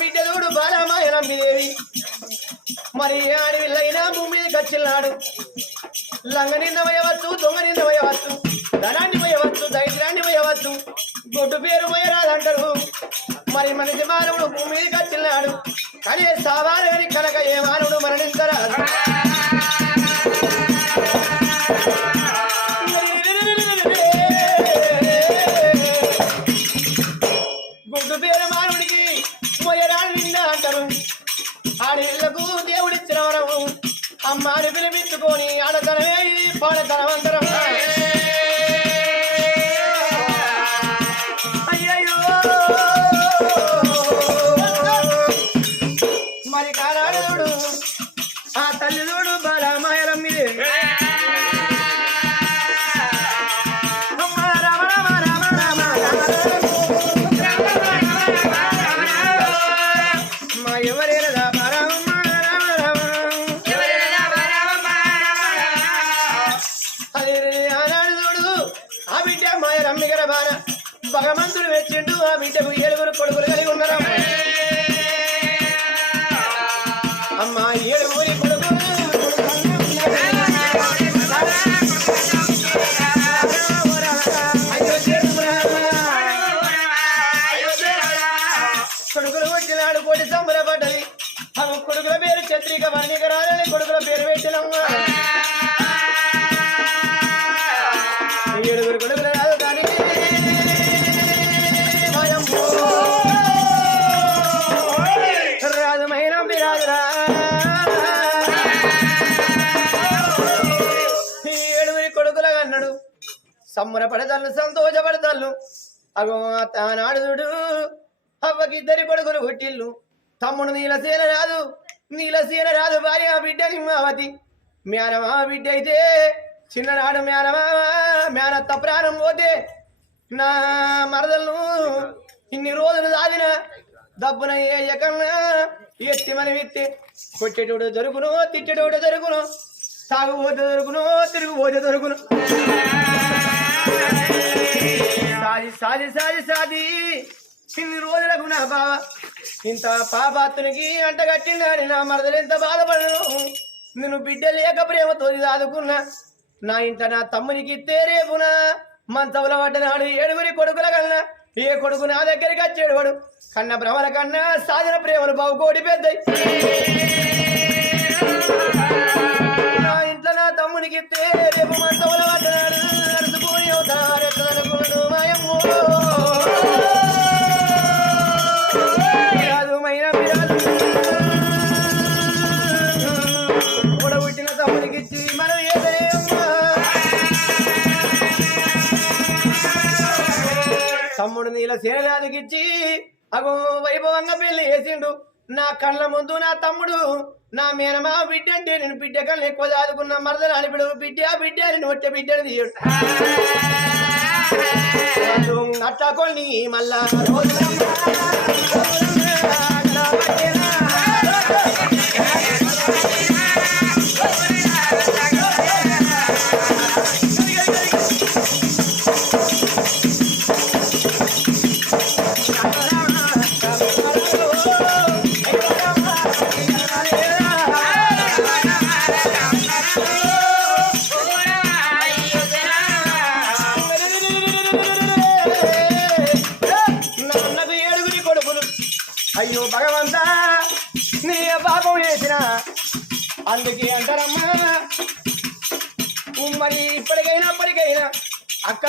బిడ్డదోడు బాలమాయ నమ్మిదేవి మరి ఆడవిల్లైనా భూమి గచ్చిల్లాడు. కచ్చిల్లాడు లంగ నిన్న వయవచ్చు దొంగ నిన్న ధనాన్ని పోయవచ్చు దైత్రాన్ని పోయవచ్చు గొడ్డు పేరు పోయరాదంటారు. మరి మనిషి బాలుడు భూమి గచ్చిల్లాడు. కచ్చిల్లాడు కానీ సావాలని కనుక ఏ బాలుడు మరణించరాదు అమ్మాని పిలిపించుకొని ఆడతనమే ఇది సంబరపడతాను సంతోషపడతాను అగో తానాడు చూడు అవ్వకి ఇద్దరి కొడుకులు పుట్టిల్లు. తమ్ముడు నీలసేన రాదు నీలసేన రాదు భార్య బిడ్డ హిమావతి మేనమా బిడ్డ అయితే చిన్ననాడు మేనమా మేనత్త ప్రాణం పోతే నా మరదలను ఇన్ని రోజులు దాదిన దబ్బున ఏ ఎకన్నా ఎత్తి మన విత్తి. కొట్టేటోడు దొరుకును తిట్టేటోడు దొరుకును తాగుపోతే దొరుకును తిరుగుపోతే దొరుకును. సాది సాది సాది సాది. ఇన్ని రోజులకు నా బావ ఇంత పాపాత్తునికి అంట నా మరదలు ఎంత బాధపడను నేను బిడ్డ లేక ప్రేమతో దాదుకున్నా. నా ఇంట నా తమ్మునికి ఇస్తే మంతవుల మంచంలో పడ్డనాడు ఏడుగురి కొడుకుల కన్నా. ఏ కొడుకు నా దగ్గరికి వచ్చాడు వాడు? కన్న భ్రమల కన్నా సాధన ప్రేమలు బావు కోడి పెద్దయి. నా ఇంట్లో నా తమ్మునికి తేరేపు మంచంలో నీల సేనాదికిచ్చి అగో వైభవంగా పెళ్ళి వేసిండు నా కళ్ళ ముందు నా తమ్ముడు నా మేనమా బిడ్డ అంటే నేను బిడ్డ కళ్ళు ఎక్కువ చదువుకున్న మరదలు అనిపిడు బిడ్డ బిడ్డ నేను వచ్చే బిడ్డని తీయడు. వాళ్ళు అట్టా మళ్ళా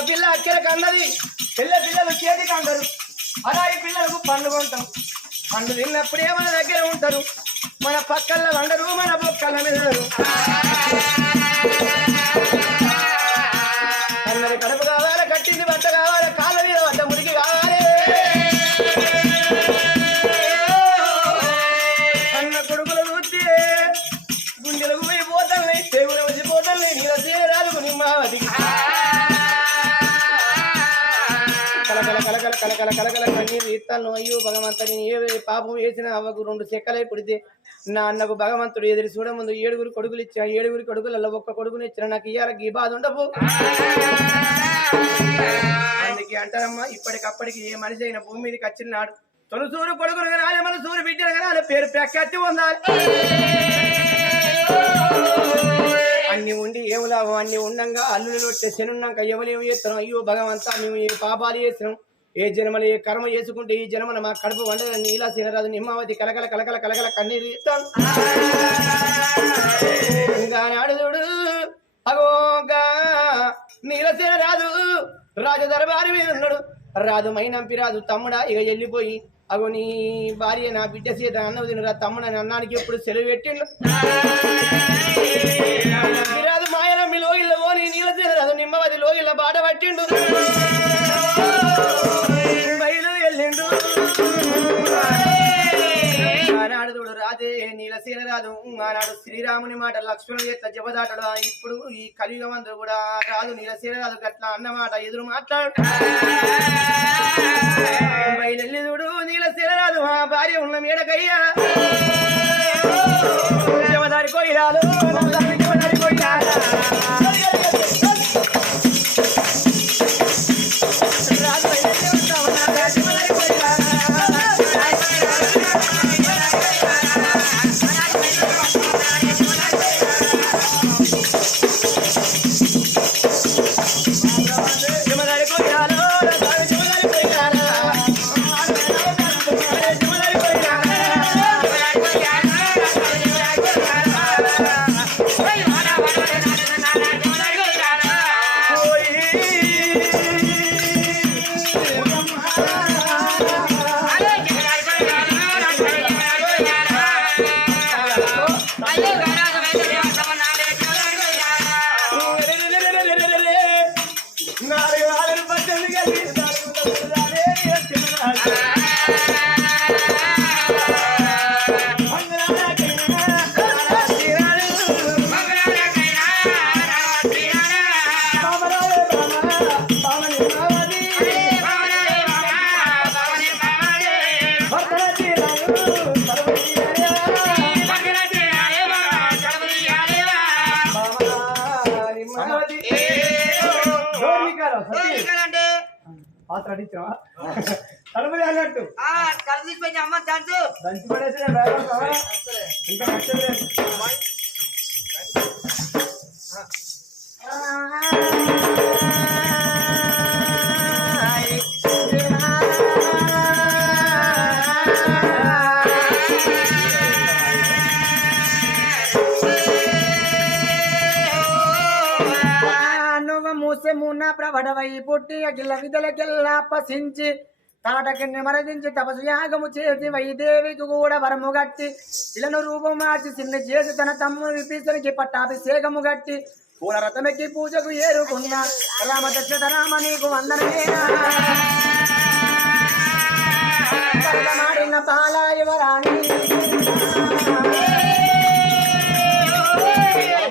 పిల్ల అక్కలకు అన్నది పిల్ల పిల్లలు చేతికి అందరు అలా ఈ పిల్లలకు పండు కొంటాం. పండు తిన్నప్పుడే మన దగ్గర ఉంటారు. మన పక్కల వండరు మన పక్కల మెదరు కలకల కలకల కన్నీరు ఇస్తాను అయ్యో భగవంతుని. ఏ పాపం వేసిన అవ్వకు రెండు చెక్కలై పుడితే. నా అన్నకు భగవంతుడు ఎదురు చూడ ముందు ఏడుగురు కొడుకులు ఇచ్చా ఏడుగురు కొడుకులలో ఒక్క కొడుకుని ఇచ్చిన నాకు ఇయ్యాలకి ఈ బాధ ఉండవు అందుకే అంటారమ్మా ఇప్పటికప్పటికి ఏ మనిషి అయిన భూమి మీదకి వచ్చినాడు. తొలుసూరు కొడుకులు కనాలి మన సూరు బిడ్డలు కనాలి పేరు ప్రఖ్యాతి ఉండాలి అన్ని ఉండి ఏం లాభం? అన్ని ఉండంగా అల్లులు పెట్టే శనున్నాక ఎవరేమి చేస్తున్నాం అయ్యో భగవంతా మేము ఏ పాపాలు చేస్తున్నాం ఏ జన్మలు ఏ కర్మ చేసుకుంటే ఈ జన్మన మా కడుపు వండదని నీలా సీనరాజు నిమ్మావతి కలకల కలకల కలకల కన్నీరు తీస్తాం ఇంకా అగోగా నీలసేన రాజు రాజు దర్బారి మీద ఉన్నాడు. రాజు మైనంపి రాజు తమ్ముడా ఇక వెళ్ళిపోయి అగో నీ భార్య నా బిడ్డ సీత అన్నది తినరా తమ్ముడు అని అన్నానికి ఎప్పుడు సెలవు పెట్టిండు. రాజు మాయనమ్మి లోగిళ్ళ పోని నీలసేన రాజు నిమ్మవది లోగిళ్ళ బాట పట్టిండు. రాజే నీలసేన రాదు ఆనాడు శ్రీరాముని మాట లక్ష్మణుడు ఎట్లా జపదాటడు ఇప్పుడు ఈ కలియుగమందు కూడా రాదు నీలశీల రాదు గట్ల అన్నమాట ఎదురు మాట్లాడు. బయలెల్లి నీలశీల రాదు ఆ భార్య ఉన్న మేడకయ్యా. జమదారి కొయ్యాలు జమదారి అమ్మ దంచు దంచి పడేసిన ఇంకా నచ్చలేదు మూసే మున్న ప్రబడవై పుట్టి అఖిల విధలకెల్లా పసించి తాటకిని మరదించి తపసు యాగము చేసి వైదేవికి కూడా వరము గట్టి ఇలను రూపం మార్చి చిన్న చేసి తన తమ్ము విపీసునికి పట్టాభిషేకము గట్టి పూల రథమెక్కి పూజకు ఏరుకున్న రామ దక్షత రామ నీకు వందనమేనా? పాలాయవరాణి.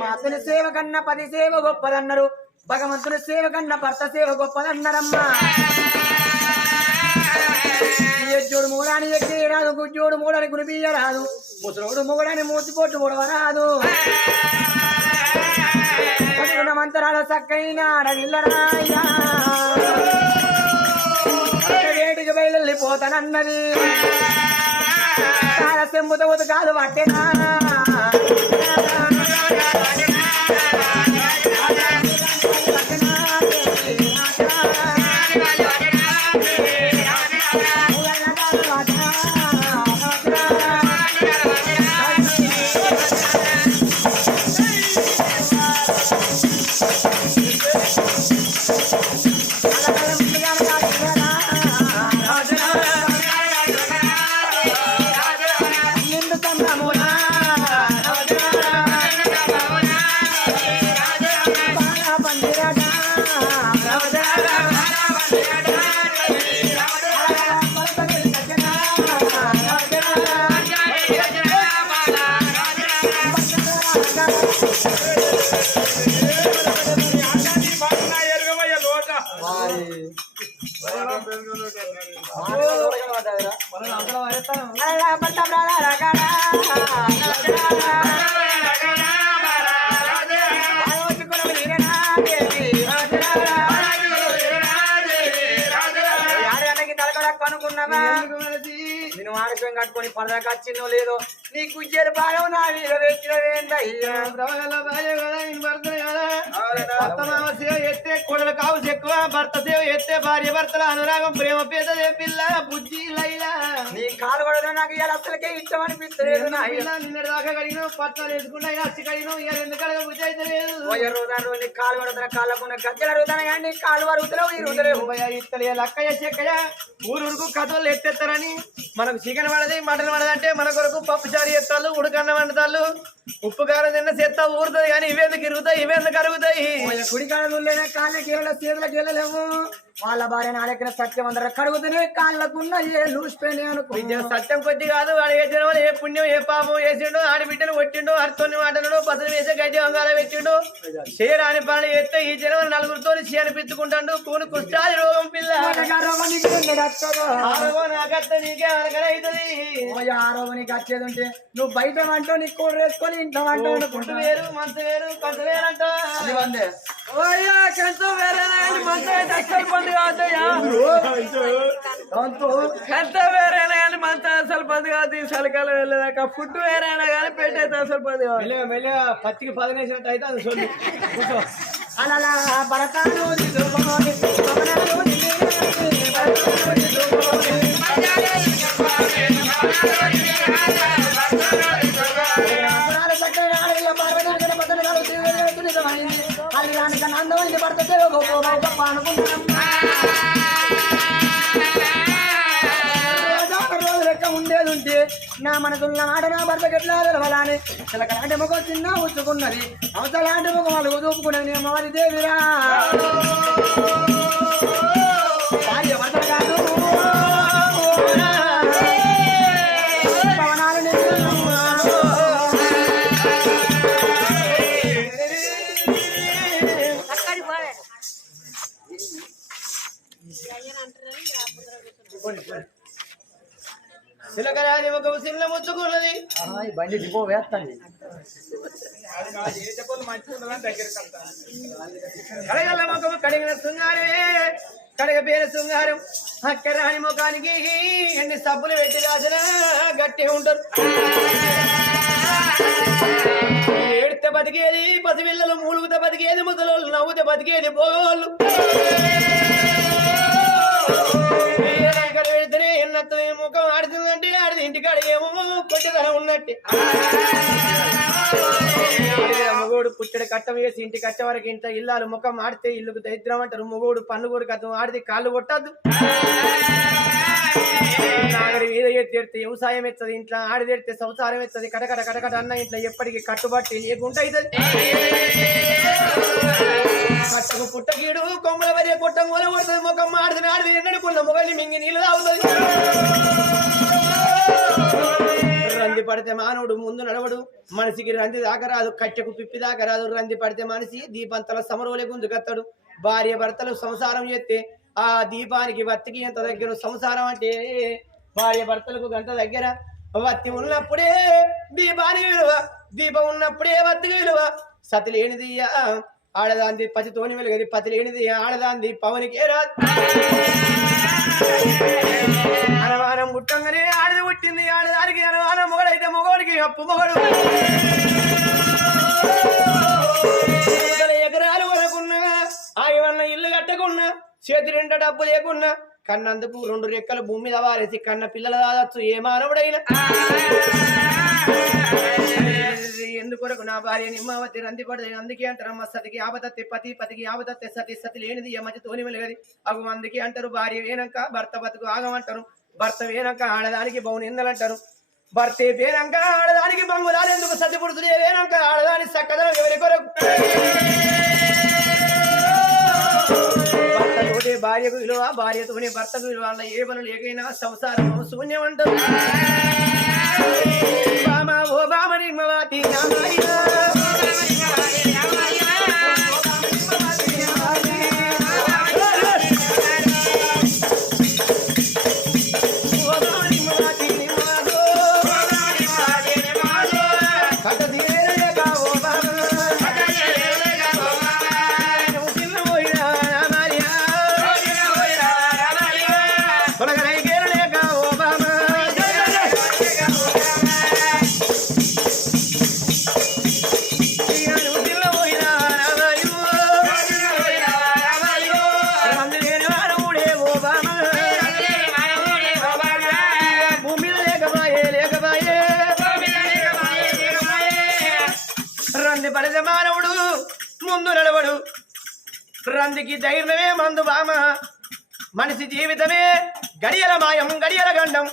మాతని సేవ కన్నా పది సేవ గొప్పదన్నారు భగవంతుని సేవ కన్నా భర్త సేవ గొప్పదన్నరమ్మా. ఎజ్జోడు మూడాని ఎక్కి రాదు గుజ్జోడు మూడాని గురిబియ్య రాదు ముసలోడు మూడని మూతిపోటు పొడవరాదు. పదుగుణ మంత్రాల చక్కైన అడవిల్లరాయ్యా వేటికి బయలుపోతానన్నది చాలా సెమ్ముతో ఉతకాలు పట్టేనా. melody. నేను ఆడకం కట్టుకొని పడదాకా వచ్చిందో లేదో నీ గుజ్జలు బాగా నా మీద కూడా సేవ ఎత్తే కొడలు కావు ఎక్కువ భర్త సేవ ఎత్తే భార్య భర్తల అనురాగం ప్రేమ పేదదే పిల్ల బుజ్జి లైలా. నీ కాలు పడదు నాకు ఇలా అసలుకే ఇష్టం. పిల్ల నిన్న దాకా కడిగిన పట్టాలు వేసుకుంటా అచ్చి కడిగిన ఎందుకు కడగ బుద్ధి అయితే లేదు రోజు నీ కాలు పడుతున్న కాళ్ళకున్న గజ్జలు అడుగుతాను కానీ నీ కాలు వరుగుతలేవు ఈ రుదలేవు ఇత్తలే లక్కయ్య చెక్కయ్య? ఊరుకు కథలు ఎత్తేస్తారని మనకు చికెన్ పడది మటన్ పడది అంటే మన కొరకు పప్పు చారు ఎత్తాలు ఉడకన్న వండుతాళ్ళు. ఉప్పు కారం తిన్న చెత్త ఊరుతుంది కానీ ఇవేందుకు ఇరుగుతాయి ఇవేందుకు అరుగుతాయి? కుడి కాళ్ళ కాళ్ళ కీళ్ళ చేతులకు వెళ్ళలేము వాళ్ళ భార్య నాలెక్కిన సత్యం అందరూ కడుగుతూనే కాళ్ళకున్న ఏ లూసిపోయినాయి అనుకో సత్యం కొద్ది కాదు వాడు ఏ జన్మలో ఏ పుణ్యం ఏ పాపం వేసిండు ఆడి బిడ్డను కొట్టిండు అర్థోని మాటలు పసలు వేసే గడ్డి వంగాల పెట్టిండు. చేయరాని పనులు చేస్తే ఈ జన్మ నలుగురితో చీ అనిపించుకుంటాడు. కూని కుష్టాది రోగం పిల్ల. నాకత్త నీకే ఆరోగ్యానికి వచ్చేది ఉంటే నువ్వు బయట అంటావు నీ కూర వేసుకొని ఇంట్లో అంటావు అనుకుంటా వేరు మంచ వేరు కొంత వేరంట. ఎంత వేరేనా కానీ మంత అసలు పది కాదు ఈ చలికాలం వెళ్ళేదాకా ఫుడ్ వేరేనా కానీ పెట్టేది అసలు పది కాదు. మెల్లగా పత్తికి పదినేసినట్టు అయితే అది కూర్చో. అలా భరతాలు దిద్దుకోని, పవనాలు దిద్దుకోని, భరతాలు గొప్ప గొప్ప అనుకుంటున్నాం లెక్క ఉండేది ఉంటే నా మనసున్న మాట నా భర్తకి ఎట్లా తెలవాలని చిలకలాంటి ముఖం చిన్న ఉచ్చుకున్నది. అవతలాంటి ముఖం వాళ్ళు చూపుకున్నది అమ్మవారి దేవిరా బండి డిపో వేస్తాను. కడగల ముఖము కడిగిన శృంగారమే కడగ పేరు శృంగారం. అక్కరాని ముఖానికి ఎన్ని సబ్బులు పెట్టి రాసిన గట్టి ఉంటారు. ఏడితే బతికేది పసిపిల్లలు మూలుగుతే బతికేది ముసలోళ్ళు నవ్వుతే బతికేది పోగోళ్ళు పెడితేనే ఏ ముఖం ఆడుతుందంటే ఇంటి ఇంటికాడ ఏమో కొట్టెదన ఉన్నట్టే. మొగోడు పుట్టడి కట్టం వేసి ఇంటి కట్ట వరకు ఇంత ఇల్లాలు ముఖం ఆడితే ఇల్లుకు దరిద్రం అంటారు. మొగోడు పన్ను కథం ఆడితే కాళ్ళు కొట్టద్దు. నాగరి మీద వ్యవసాయం ఎత్తది ఇంట్లో ఆడిదెడితే సంసారం ఎత్తది. కటకట కటకట అన్న ఇంట్లో ఎప్పటికీ కట్టుబట్టి లేకుండా అవుతుంది కొట్టం ముఖం ఆడుతుంది ఆడిది ఎన్నడుకున్న? మొగలి మింగి నీళ్ళు తాగుతుంది. రంది పడితే మానవుడు ముందు నడవడు. మనిషికి రంది దాకరాదు కట్టెకు పిప్పి దాకరాదు రంది. పడితే మనిషి దీపంతల సమరువులే గుంజుకత్తాడు భార్య భర్తలు సంసారం చేస్తే ఆ దీపానికి వత్తికి ఎంత దగ్గర సంసారం అంటే? భార్య భర్తలకు గంట దగ్గర వత్తి ఉన్నప్పుడే దీపానికి విలువ. దీపం ఉన్నప్పుడే వత్తికి విలువ. సతి లేనిది ఆడదాంది ఆడదాంది పతితోని వెలుగది పతి లేనిది ఆడదాంది పవనికి అనవానం పుట్టంగానే ఆడది పుట్టింది ఆడదానికి అనవానం మొగడైతే మొగోడికి అప్పు మొగడు. ఎకరాలు కొనకున్నా ఆగివన్న ఇల్లు కట్టకున్నా చేతి నిండా డబ్బు లేకున్నా కన్నందుకు రెండు రెక్కలు భూమి మీద వారేసి కన్న పిల్లల దాదచ్చు ఏ మానవుడైనా. ఎందుకొరకు నా భార్య నిమ్మావతి రంది పడదు అందుకే అంటారు అమ్మ సతికి ఆపదత్తి పతి పతికి ఆపదత్తి సతి సతి లేనిది ఏ మధ్య తోని వెలగది అగు అందుకే అంటారు భార్య వేనక భర్త బతుకు ఆగమంటారు భర్త వేనక ఆడదానికి బౌన్ ఎందలంటారు? భర్తే వేనక ఆడదానికి బంగులాలు ఎందుకు సతి పుడుతుంది వేనక ఆడదాని సక్కదనం ఎవరి కొరకు? భర్తతోనే భార్యకు విలువ భార్యతోనే భర్తకు విలువ ఏ పనులు ఏకైనా సంసారం శూన్యం అంటారు రామ ఓ బామని మవాతి నామాయినా. గడియల మాయం గడియల గండం.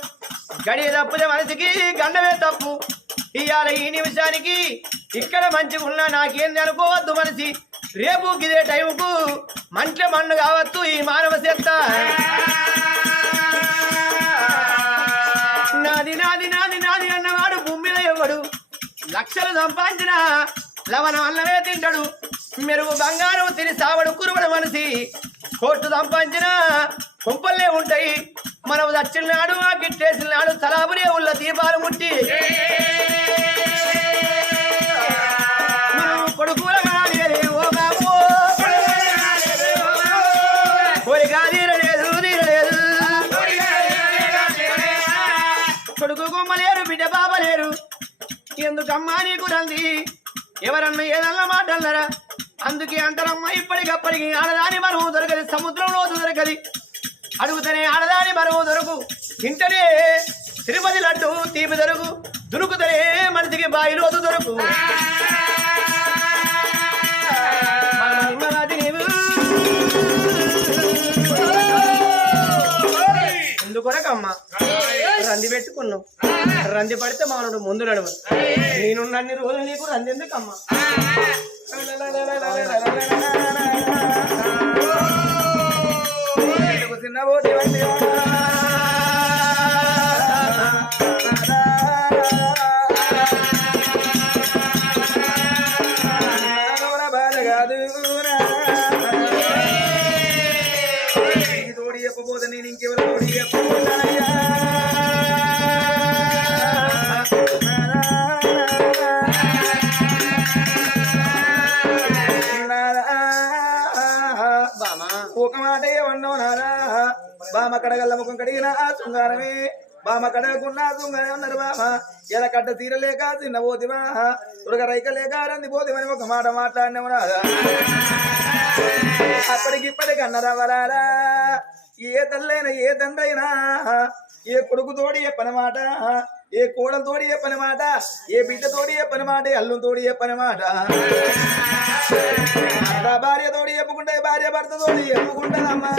గడియ తప్పుదే మనిషికి గండమే తప్పు. ఇవాళ ఈ నిమిషానికి ఇక్కడ మంచిగా ఉన్నా నాకేంది అనుకోవద్దు మనిషి. రేపు ఇదే టైంకు మంట్ల మన్ను కావద్దు ఈ మానవ చెత్త. నాది నాది నాది నాది అన్నవాడు భూమిలో ఎవడు? లక్షలు సంపాదించిన లవణం అన్నమే తింటాడు. మెరుగు బంగారం తిని సావడు కురువడు మనిషి. కోట్లు సంపాదించిన కుంపల్లే ఉంటాయి. మనం దచ్చిన నాడు ఆ గిట్టేసిన నాడు తలాపురే ఉన్న దీపాలు ముట్టి. కొడుకుల ఓ తీరలేదు తీరలేదు కొడుకు గుమ్మలేరు బిడ్డ బాబలేరు ఎందుకమ్మా నీకు రంది ఎవరన్నా ఏదన్నా మాటలరా? అందుకే అంటారమ్మా ఇప్పటికప్పటికి ఆడదాని మనం దొరకది సముద్రంలో దొరకది. అడుగుతనే ఆడదాని మరువు దొరకు. తింటనే తిరుపతి లడ్డు తీపి దొరుకు. దొరుకుతనే మనిషికి బాయిలోతు దొరకు. మహిమనాథి ఎందుకొరకమ్మా రంది పెట్టుకున్నావు. రంది పడితే మానవుడు ముందు నడువు నేనున్నన్ని రోజులు నీకు రంది ఎందుకమ్మా? చిన్న పోటీ కడగల్ల ముఖం కడిగిన ఆ శృంగారమే. బామ కడగకున్నా శృంగారం అన్నారు బామ ఎలా కట్ట తీరలేక చిన్న పోతివా తురగ రైక లేక రంది పోతివని ఒక మాట మాట్లాడినావు నాదా అప్పటికిప్పటికి అన్నరా వరారా ఏ తల్లైనా ఏ తండ్రైనా. ఏ కొడుకు తోడి చెప్పని మాట. ఏ కోడలు తోడి చెప్పని మాట. ఏ బిడ్డ తోడి చెప్పని మాట. ఏ అల్లు తోడి చెప్పని మాట. భార్య తోడి చెప్పుకుంటే భార్య భర్త తోడి చెప్పుకుంటానమ్మా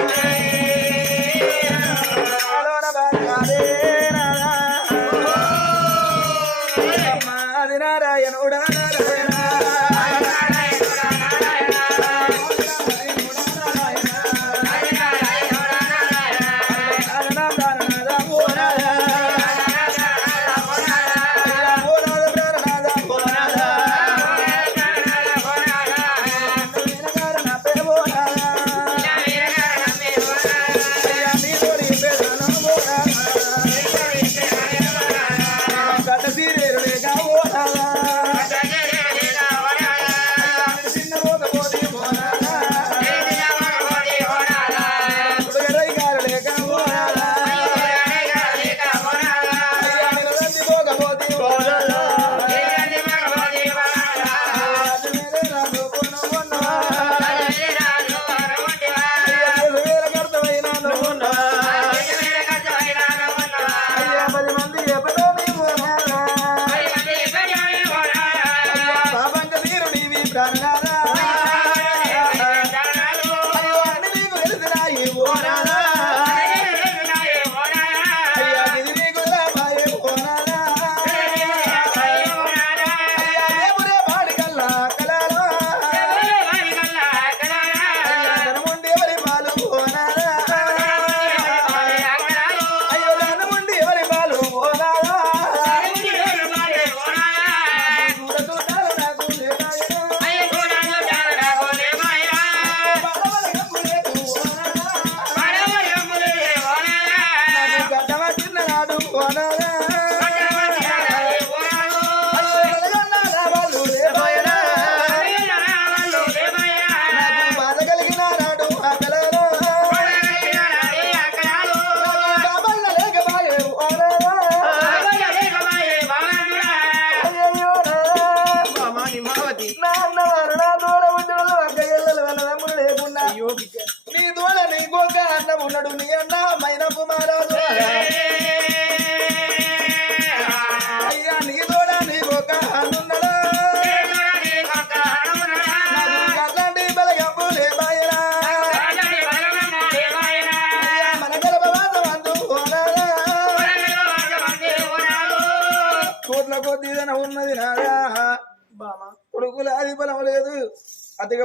నీ దోడ నీ గోక అన్నం ఉన్నాడు నీ అన్న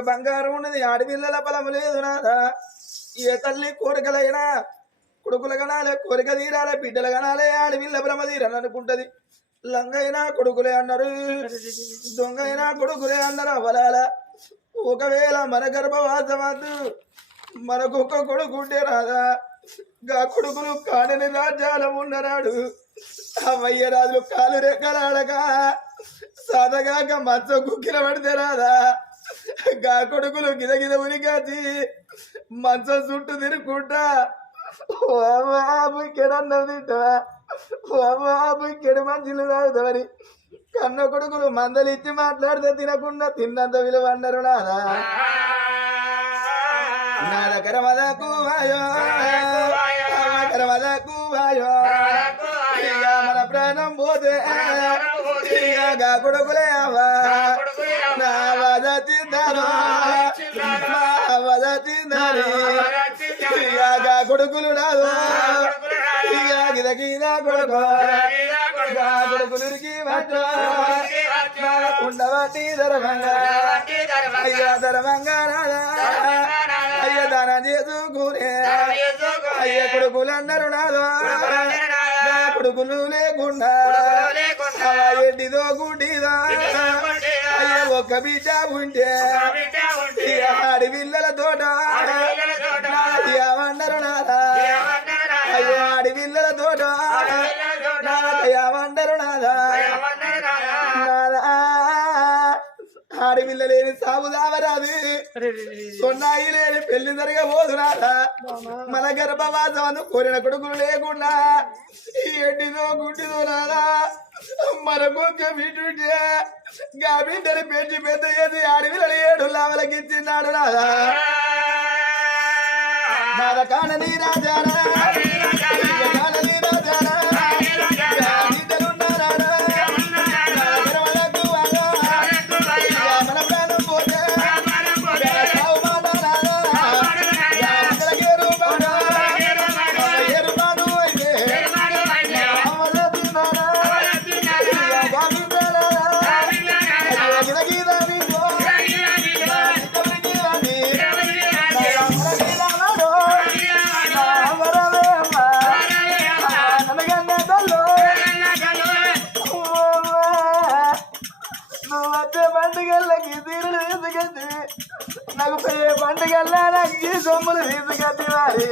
బంగారం ఉన్నది ఆడపిల్లల బలం లేదు నాదా. ఏ తల్లి కోరికలైనా కొడుకులు కనాలే కోరిక తీరాలే బిడ్డలు కనాలే ఆడపిల్ల భ్రమ తీరని అనుకుంటది. లంగైనా కొడుకులే అన్నారు దొంగైనా కొడుకులే అన్నారు అవలాల. ఒకవేళ మన గర్భవాసమాదు మనకు ఒక కొడుకు ఉంటే రాదా గా కొడుకులు కాడని రాజ్యాలం ఉండరాడు. అవయ్య రాజులు కాలు రెక్కలాడక సాదగాక మచ్చ కుక్కిన పడితే రాదా గా కొడుకులు గిద గిద ఉనికాచి మంచం చుట్టూ తిరుగుకుంటా అమ్మ ఇక్కడ మంచిలు తాగుతావని కన్న కొడుకులు మందలు ఇచ్చి మాట్లాడితే తినకుండా తిన్నంత విలువ అన్నారు నాదా నాదకర మదకు వాయో. నాదకర మదకు వాయో మన ప్రాణం పోతే కొడుకులే కొడుకులు నాదు కొడుకు ధర్మంగా అయ్యా ధర్మంగా రాదా అయ్య దానం చేసుకునే అయ్య కొడుకులు అన్నారు కొడుకులు లేకుండా ఎడ్డిదో ఒక్క బిడ్డ ఉంటే ఆడి పిల్లల తోట. అన్నారు నాదా అయ్య ఆడి పిల్లల తోట. అన్నారు నాదా నాదా ఆడపిల్ల లేని సాగు దావరాదు. సొన్నాయి లేని పెళ్ళి జరగబోదునారా మన గర్భవాసం కోరిన కొడుకులు లేకుండా ఎడ్డిదో గుడ్డిదో నాదా మనకు బిడ్డుంటే గా బిడ్డని పెంచి పెద్ద చేసి ఆడపిల్లలు ఏడు లావలకి ఇచ్చిన్నాడు నాదా నాద కానని పండుగలకి తీరులు తీసుకొచ్చి నాకు పండుగల్లా నాకు ఈ సొమ్ములు తీసుకొచ్చి మరి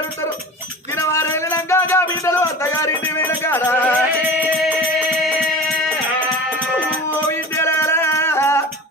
వెళ్ళినాక దినవారు వెళ్ళినాక బిడ్డలు అత్తగారింటి వెళ్ళగారా